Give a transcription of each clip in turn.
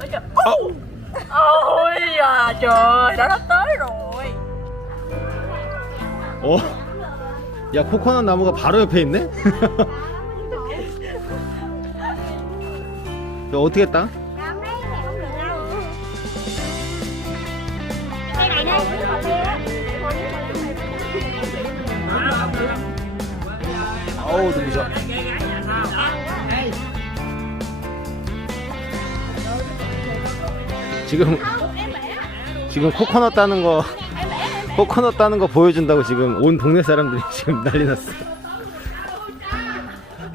Ôi à trời, đã tới rồi. 어? 야 코코넛 나무가 바로 옆에 있네? 야 어떻게 đây á. 아우 눈부셔 지금 지금 코코넛 따는 거 코코넛 따는 거 보여준다고 지금 온 동네 사람들이 지금 난리 났어.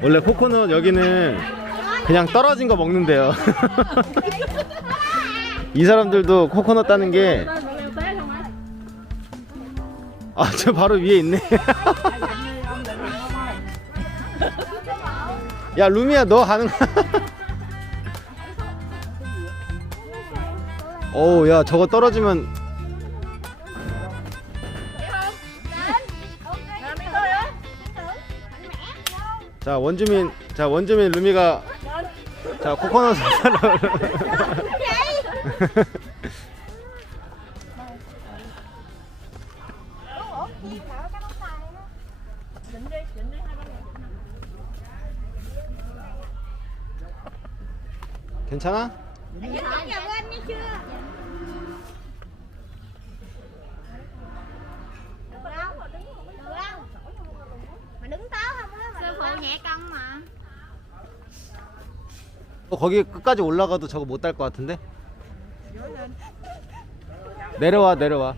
원래 코코넛 여기는 그냥 떨어진 거 먹는데요. 이 사람들도 코코넛 따는 게 아, 저 바로 위에 있네. 야, 루미야, 너 가는 거 어우, 야, 저거 떨어지면. 자, 원주민, 자, 원주민 루미가. 자, 코코넛. 괜찮아? Giờ quên nghe chưa? Được không? Được không? Mà đứng tốt không 어, 거기 끝까지 올라가도 저거 못 딸 것 같은데? 내려와 내려와 어.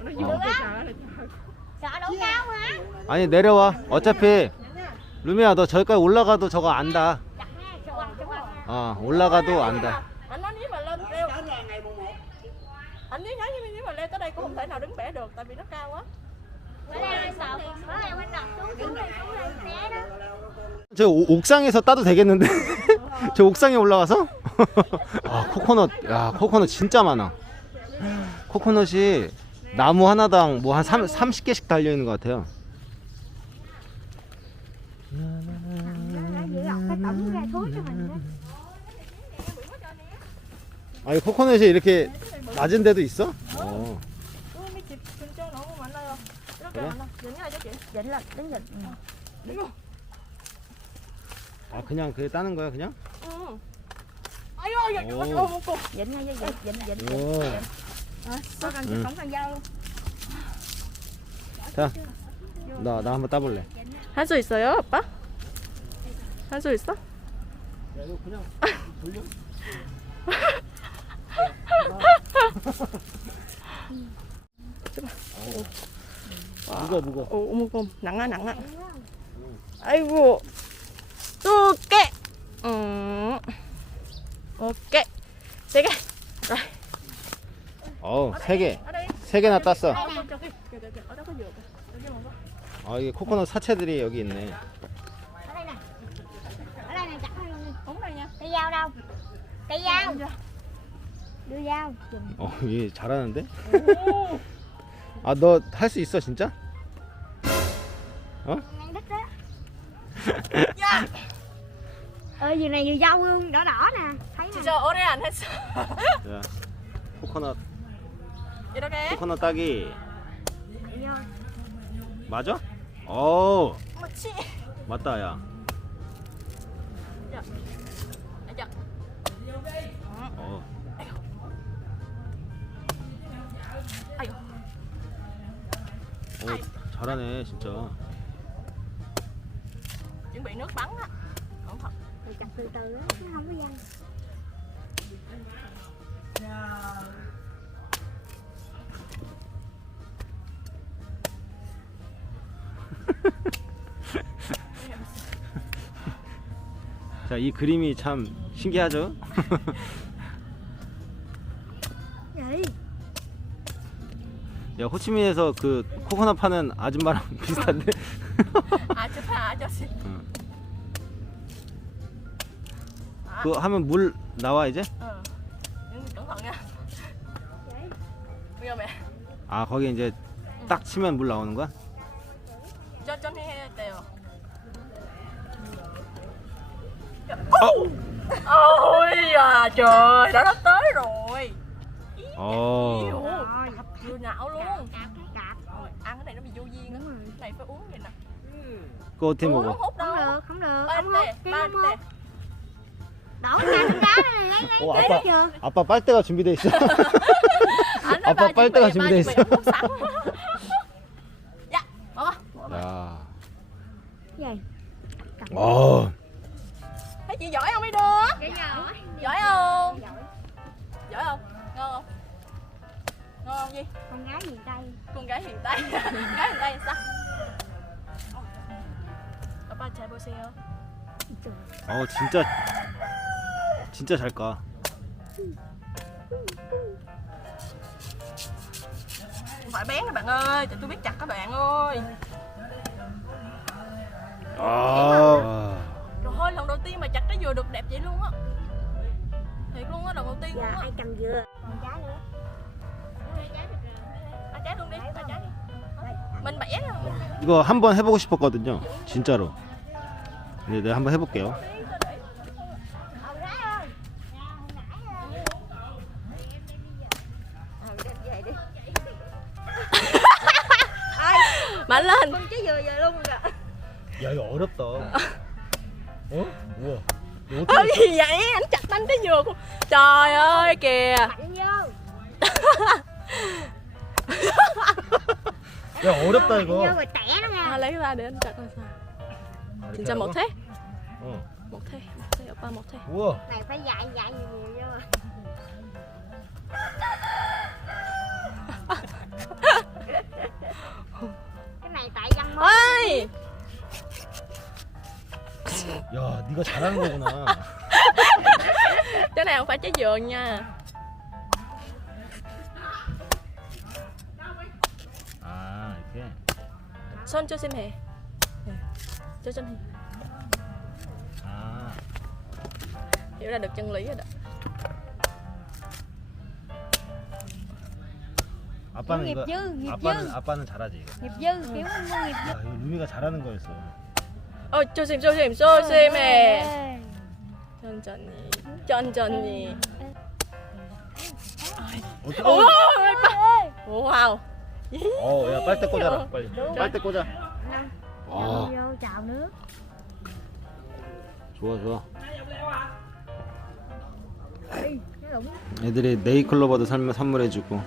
Sợ đủ cao hả? 아니 내려와 어차피 루미야 너 저기까지 올라가도 저거 안다. 어 올라가도 안다 Anh nói nếu mà lên leo. Anh nói nếu nếu mà leo tới đây cũng không thể nào đứng bẻ được tại vì nó cao quá. Bữa nay sợ, bữa nay quên đặt xuống, xuống đây, xuống đây, té đó. 저 오- 옥상에서 따도 되겠는데? 저 옥상에 올라가서? 아 코코넛 야 코코넛 진짜 많아 코코넛이 나무 하나당 뭐 한 30개씩 달려 있는 것 같아요 đó. 아니 코코넛이 이렇게 낮은 데도 있어? 어. Cho chị. Định là, đứng định. Đứng rồi. 아 그냥 그게 따는 거야 그냥? Giật Ồ. giật ôm một cục. Dịnh hay dịnh, dịnh, dịnh. 오. Có cần Ừ. không cần dâu. 자, 나, 나 한번 따볼래. 할 수 있어요, 아빠? 할 수 있어? 야, 이거 그냥 돌려? 무거 무거. 무거 nặng á, nặng á. 아이고. 두 개. 음. 오케이. 세 개. 어우 세 개, Ở đây. 세 개나 땄어. Ở đây cho cái- kìa, kìa, kìa, ở đó có dược. Ở kia mà có. 아 이게 코코넛 사체들이 여기 있네. Ở đây nè. Ở đây nè, chặt nó luôn đi. Uống đây nha. Cây dao đâu? Cây dao. Đưa dao. Dùng. 어, 얘 잘하는데? 오. 아너 할 수 있어 진짜? Ngang đít đó. Ờ, vừa này vừa dao luôn, đỏ đỏ nè. Thấy nè. 진짜 오래 안 했어. 자, 코코넛 이렇게. 코코넛 따기 vô. 맞아? 어 그렇지. 맞다 야. 자. 어. 아이고. 어 잘하네 진짜. Chuẩn bị nước bắn á. Cẩn thận. Chặt từ từ á, chứ không có dao. 자이 그림이 참 신기하죠? 야 호치민에서 그 코코넛 파는 아줌마랑 비슷한데? 아저씨, 아저씨. 응. 그거 하면 물 나와 이제? 어. Nha. Vậy. 위험해. 아 거기 이제 딱 치면 물 나오는 거야? 천천히 해야 돼요. 어! Ôi à trời, đã nó tới tới rồi 어. Yêu. Rồi. vừa nhạo luôn Cạp cái cạp. Rồi, ăn cái này nó bị vô duyên á cái này phải uống vậy nè 그거 어떻게 Uống 먹어? không hút đâu Không được, không được. ba Không hút. tè Cái ba không hút. tè Đổ cái cạp đá này lấy lấy 어, lấy 아빠, chưa? 아빠 빨대가 준비돼 있어. Anh nói 아빠 ba 빨대가 chuẩn bị- 준비돼 ba 있어. chuẩn bị hút sẵn. dạ bỏ 야, Gì? 어, thấy chị giỏi không mấy đứa Cái nhỏ. giỏi không giỏi không ngon không ngon không gì Con gái miền Tây. con gái miền tây gái miền tây là sao 아빠 잘 보세요 어 진짜 진짜 잘 까. không phải bén các bạn ơi để tôi biết chặt các bạn ơi 아, Trời ơi, lần đầu tiên mà chặt trái dừa được đẹp vậy luôn á Thiệt luôn á, lần đầu tiên luôn á ai cầm dừa? Còn trái nữa. Ăn trái luôn đi, ăn trái đi Mình bẻ rồi mình 이거 한번 해보고 싶었거든요. 진짜로. 근데 내가 한번 해볼게요. Lên Con trái dừa giờ luôn rồi. 야 이거 어렵다. 어? 우와. 이거 Ơ gì vậy, anh chặt bánh trái dừa của Trời ơi kìa Mạnh vô. 야 어렵다 Vô 이거. rồi tẻ nó ra. à, Lấy ra để anh chặt coi sao 아, 진짜 못해? 어. 못해, 못해, 오빠 못해 우와. Này phải dạy dạy nhiều nhiều vô. 야 네가 잘하는 거구나. cái này không phải trái dừa nha 아 이렇게. 손 조심해 네, 조심해 아. Hiểu ra được chân lý rồi đó 아빠는 이거. dư, nghiệp 아빠는 dư. 아빠는 잘하지 이거. nghiệp dư kiểu không có nghiệp dư 야 이거 루미가 잘하는 거였어. Ôi, 조심, 조심, 조심해. 천천히, 천천히 어떻게? 오, Ê. 와우 어, 야 빨대 꽂아라 빨리. 빨대 꽂아. Năm. 아, vô nước 좋아 좋아. 애들이 네이클로버도 선물 선물해주고.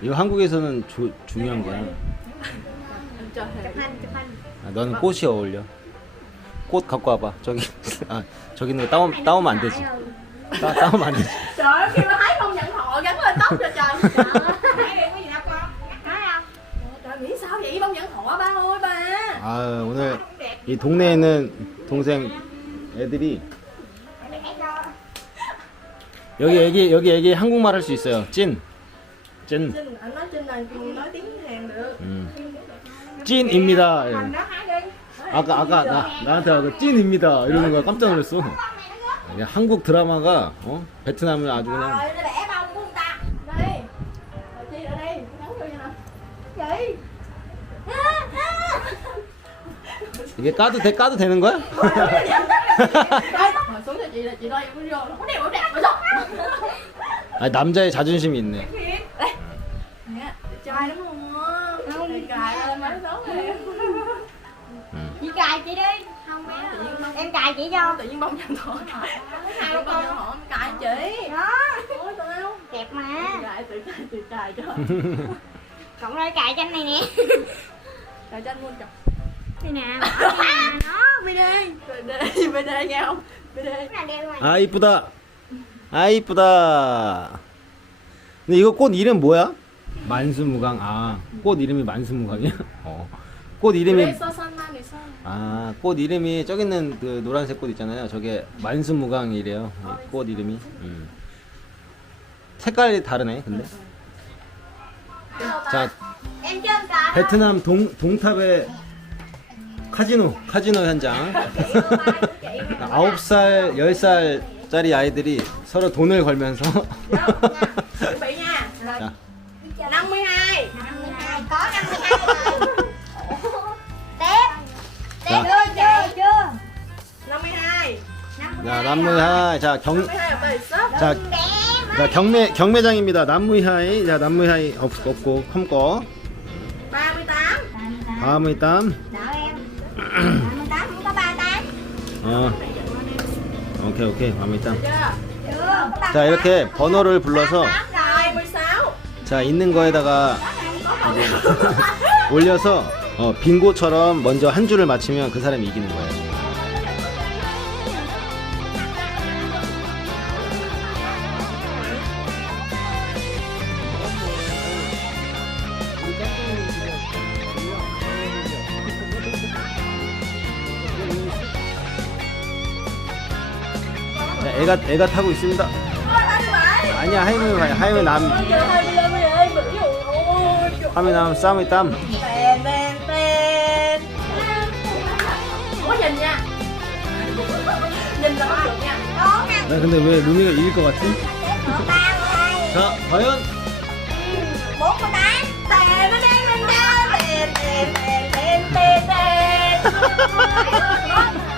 이거 한국에서는 조, 중요한 거야. Trời chụp hình chụp hình 아, 너는 꽃이 어울려. 꽃 갖고 와봐. 저기 아 저기 있는 거 따오, 따오면 안 되지. 따, 따오면 안 되지. Trời ơi, khi mà thấy không nhận họ gắn lên tóc rồi trời nói không Trời nghĩ sao vậy bông dẫn thọ ba ơi ba 아 오늘 이 동네에 있는 동생 애들이 để cho 여기 애기 여기 애기 한국말 할 수 있어요. 찐. 찐. Trinh, anh nói Trinh là nói tiếng Hàn được 음. 찐입니다. 예. 아까 아까 나 나한테 아까 찐입니다 이러는 거야 깜짝 놀랐어. 그냥 한국 드라마가 어 베트남을 아주 그냥 이게 까도 돼 까도 되는 거야? Đây, ngồi xuống cho chị là chị đây cũng vô Nó đẹp, nó đẹp, ngồi xuống 아 남자의 자존심이 있네. Đúng? Không chị cài chị đi không bé em cài chị cho Tự nhiên bông nhận thọ Hai bông nhận thọ em cài chị đó Ôi trời ơi đẹp mà Cài, tự cài, tự cài cho cộng đây cài cho anh này nè Cài cho anh luôn chồng đây nè bỏ đây nè nó đi đi BD, BD nghe không? BD cái này đeo này 아 이쁘다. 아 이쁘다. 근데 이거 꽃 이름 뭐야? 만수무강. 아, 꽃 이름이 만수무강이야? 어. 꽃 이름이 그래서 선남이 선 아, 꽃 이름이 저기 있는 그 노란색 꽃 있잖아요. 저게 만수무강이래요. 이 꽃 이름이. 음. 색깔이 다르네, 근데. 자, 베트남 동 동탑의 카지노, 카지노 현장. 9살, 10살짜리 아이들이 서로 돈을 걸면서 자, 52 52 có 52 rồi tép Dạ. tép chưa chưa chưa 52 52자 남무하이 자 경. 자, 자 경매 경매장입니다. 남무하이 자 남무하이 없, 없고 컴거 38 다음의 땀. Đợi em 38 không có 38 어. 오케이 오케이 다음의 땀. 자 이렇게 번호를 불러서 26자 있는 거에다가 이제 올려서 어, 빙고처럼 먼저 한 줄을 맞히면 그 사람이 이기는 거예요. 자, 애가 애가 타고 있습니다. 아니야 하이면. 하이면 남 giờ 25 mày ơi bự ôi 하이면 남 싸움이 땀. Tên tên tên Ủa nhìn nha Nhìn là không được nha Có nè 나 근데 왜 루미가 이길 것 같지? Có ba rồi 자 과연 48 Tên nó đang lên cao Tên tên tên tên tên tên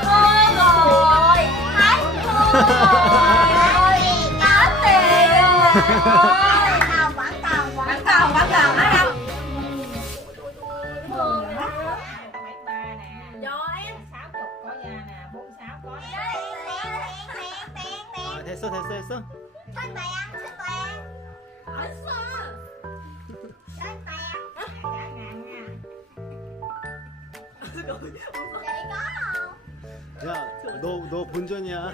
Ôi rồi Hết rồi 아, 됐어 됐어 됐어 tiền, thích tiền Thích tiền Chị có không? 야너 너 본전이야